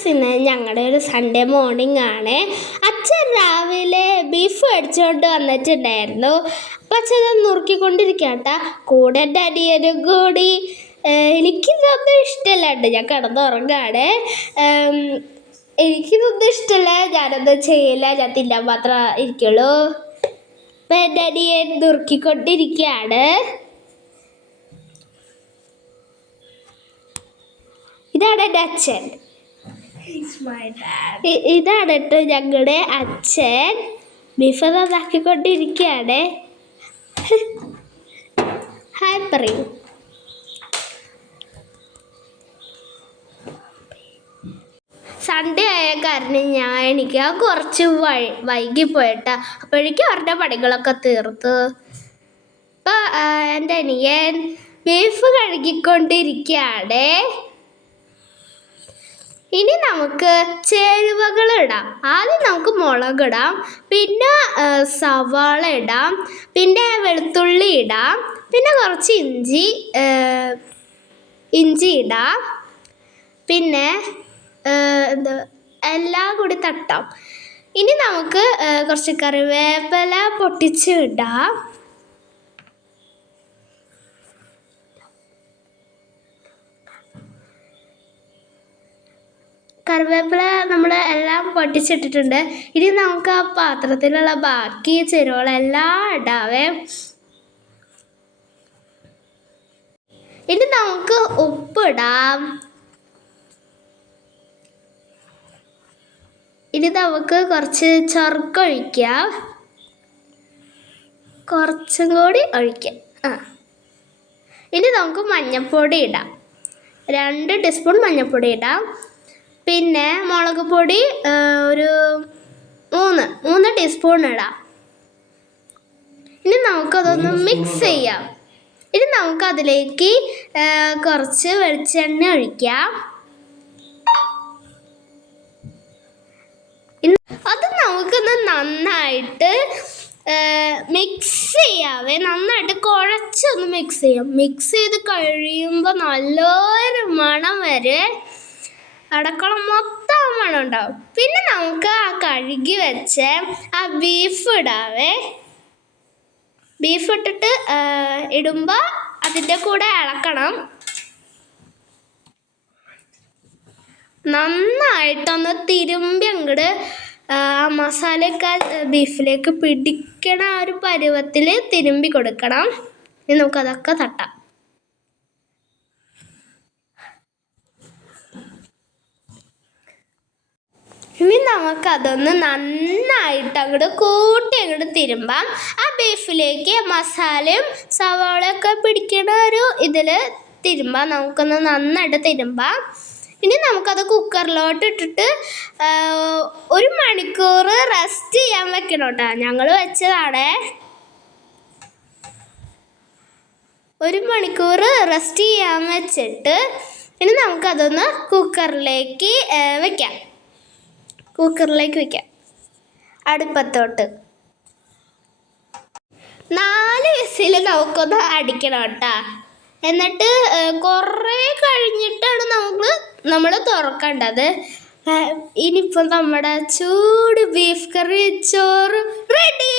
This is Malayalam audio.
ഫ്രണ്ട്സ് ഇന്ന് ഞങ്ങളുടെ ഒരു സൺഡേ മോർണിംഗ് ആണ്. അച്ഛൻ രാവിലെ ബീഫ് അടിച്ചുകൊണ്ട് വന്നിട്ടുണ്ടായിരുന്നു. അപ്പം അച്ഛൻ നുറുക്കിക്കൊണ്ടിരിക്കട്ട. കൂടെ എന്റെ അനിയനും കൂടി. എനിക്കിതൊന്നും ഇഷ്ടമല്ല കേട്ടോ ഞാൻ കിടന്നുറങ്ങാണ്. എനിക്കിതൊന്നും ഇഷ്ടമല്ല ഞാനൊന്നും ചെയ്യില്ല. ഞാൻ തിന്നാൻ മാത്രം ഇരിക്കുള്ളൂ. അപ്പം എന്റെ അനിയൻ നുറുക്കിക്കൊണ്ടിരിക്കുകയാണ് ഇതാണ് എന്റെ അച്ഛൻ. ഇതാണ് കേട്ടോ ഞങ്ങളുടെ അച്ഛൻ ബിഫ് നന്നാക്കിക്കൊണ്ടിരിക്കുകയാണ് ഹായ് പറയൂ. സൺഡേ ആയ കാരണം ഞാൻ എനിക്ക് കുറച്ച് വൈ വൈകിപ്പോയിട്ടാ. അപ്പോഴേക്കും അവരുടെ പണികളൊക്കെ തീർത്ത്. ഇപ്പം എന്റെ അനിയൻ ബീഫ് കഴുകിക്കൊണ്ടിരിക്കുകയാണ് ഇനി നമുക്ക് ചേരുവകൾ ഇടാം. ആദ്യം നമുക്ക് മുളക് ഇടാം. പിന്നെ സവാള ഇടാം. പിന്നെ വെളുത്തുള്ളി ഇടാം. പിന്നെ കുറച്ച് ഇഞ്ചി ഇഞ്ചി ഇടാം. പിന്നെ എന്താ എല്ലാം കൂടി തട്ടാം. ഇനി നമുക്ക് കുറച്ച് കറിവേപ്പില പൊട്ടിച്ച് ഇടാം. കറിവേപ്പില നമ്മൾ എല്ലാം പൊട്ടിച്ചിട്ടിട്ടുണ്ട്. ഇനി നമുക്ക് ആ പാത്രത്തിലുള്ള ബാക്കി ചേരുവകളെല്ലാം ഇടാവേ. ഇനി നമുക്ക് ഉപ്പിടാം ഇനി നമുക്ക് കുറച്ച് ചൊറുക്കൊഴിക്കാം കുറച്ചും കൂടി ഒഴിക്കാം. ആ. ഇനി നമുക്ക് മഞ്ഞൾപ്പൊടി ഇടാം. രണ്ട് ടീസ്പൂൺ മഞ്ഞൾപ്പൊടി ഇടാം. പിന്നെ മുളക് പൊടി ഒരു മൂന്ന് മൂന്ന് ടീസ്പൂൺ ഇടാം. ഇനി നമുക്കതൊന്ന് മിക്സ് ചെയ്യാം. ഇനി നമുക്കതിലേക്ക് കുറച്ച് വെളിച്ചെണ്ണ ഒഴിക്കാം. അത് നമുക്കൊന്ന് നന്നായിട്ട് മിക്സ് ചെയ്യാവേ നന്നായിട്ട് കുഴച്ചൊന്ന് മിക്സ് ചെയ്യാം. മിക്സ് ചെയ്ത് കഴിയുമ്പോൾ നല്ലൊരു മണം വരെ അടക്കളം മൊത്തം മണം ഉണ്ടാവും പിന്നെ നമുക്ക് ആ കഴുകി വെച്ച ആ ബീഫ് ഇടാവേ. ബീഫ് ഇട്ടിട്ട് ഇടുമ്പോൾ അതിന്റെ കൂടെ ഇളക്കണം. നന്നായിട്ടൊന്ന് തിരുമ്പി അങ്ങോട്ട് മസാലയൊക്കെ ബീഫിലേക്ക് പിടിക്കണ ആ ഒരു പരുവത്തിൽ തിരുമ്പി കൊടുക്കണം. ഇനി നമുക്കതൊക്കെ തട്ടാം ഇനി നമുക്കതൊന്ന് നന്നായിട്ട് അങ്ങോട്ട് കൂട്ടി അങ്ങോട്ട് തിരുമ്പാം. ആ ബീഫിലേക്ക് മസാലയും സവാളയൊക്കെ പിടിക്കണ ഒരു ഇതിൽ തിരുമ്പാം. നമുക്കൊന്ന് നന്നായിട്ട് തിരുമ്പാം. ഇനി നമുക്കത് കുക്കറിലോട്ട് ഇട്ടിട്ട് ഒരു മണിക്കൂർ റെസ്റ്റ് ചെയ്യാൻ വെക്കണം കേട്ടോ. ഞങ്ങൾ വെച്ചതാണേ. ഒരു മണിക്കൂർ റെസ്റ്റ് ചെയ്യാൻ വെച്ചിട്ട് ഇനി നമുക്കതൊന്ന് കുക്കറിലേക്ക് വെക്കാം. കുക്കറിലേക്ക് വെക്കാം. അടുപ്പത്തോട്ട്. നാല് വിസിൽ നമുക്കൊന്ന് അടിക്കണം കേട്ടാ. എന്നിട്ട് കുറേ കഴിഞ്ഞിട്ടാണ് നമുക്ക് നമ്മൾ തുറക്കേണ്ടത്. ഇനിയിപ്പോൾ നമ്മുടെ ചൂട് ബീഫ് കറി ചോറ് റെഡി